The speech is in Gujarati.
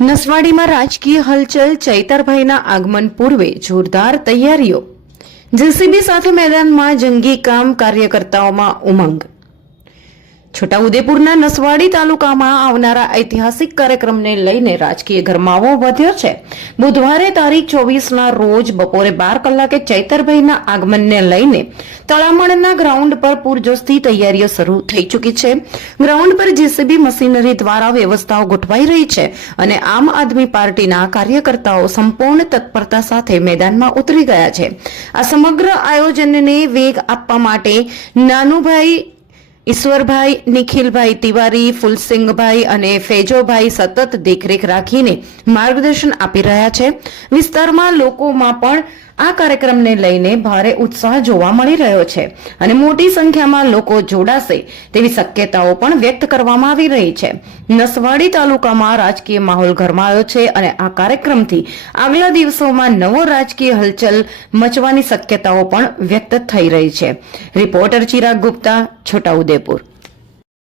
નસવાડીમાં રાજકીય હલચલ, ચૈતરભાઈના આગમન પૂર્વે જોરદાર તૈયારીઓ, જેસીબી સાથે મેદાનમાં જંગી કામ, કાર્યકર્તાઓમાં ઉમંગ. છોટાઉદેપુરના નસવાડી તાલુકામાં આવનારા ઐતિહાસિક કાર્યક્રમને લઈને રાજકીય ગરમાવો વધ્યો છે. બુધવારે તારીખ 24ના રોજ બપોરે 12 કલાકે ચૈતરભાઈના આગમનને લઈને તળામણના ગ્રાઉન્ડ પર પૂરજોશથી તૈયારીઓ શરૂ થઈ ચૂકી છે. ગ્રાઉન્ડ પર જેસીબી મશીનરી દ્વારા વ્યવસ્થાઓ ગોઠવાઈ રહી છે અને આમ આદમી પાર્ટીના કાર્યકર્તાઓ સંપૂર્ણ તત્પરતા સાથે મેદાનમાં ઉતરી ગયા છે. આ સમગ્ર આયોજનને વેગ આપવા માટે નાનુભાઈ ઈશ્વરભાઈ, નિખિલભાઈ તિવારી, ફુલસિંગભાઈ અને ફેજોભાઈ સતત દેખરેખ રાખીને માર્ગદર્શન આપી રહ્યા છે. વિસ્તારમાં લોકોમાં પણ આ કાર્યક્રમને લઈને ભારે ઉત્સાહ જોવા મળી રહ્યો છે અને મોટી સંખ્યામાં લોકો જોડાશે તેવી શક્યતાઓ પણ વ્યક્ત કરવામાં આવી રહી છે. નસવાડી તાલુકામાં રાજકીય માહોલ ગરમાયો છે અને આ કાર્યક્રમથી આગલા દિવસોમાં નવો રાજકીય હલચલ મચવાની શક્યતાઓ પણ વ્યક્ત થઈ રહી છે. રિપોર્ટર ચિરાગ ગુપ્તા, છોટાઉદેપુર.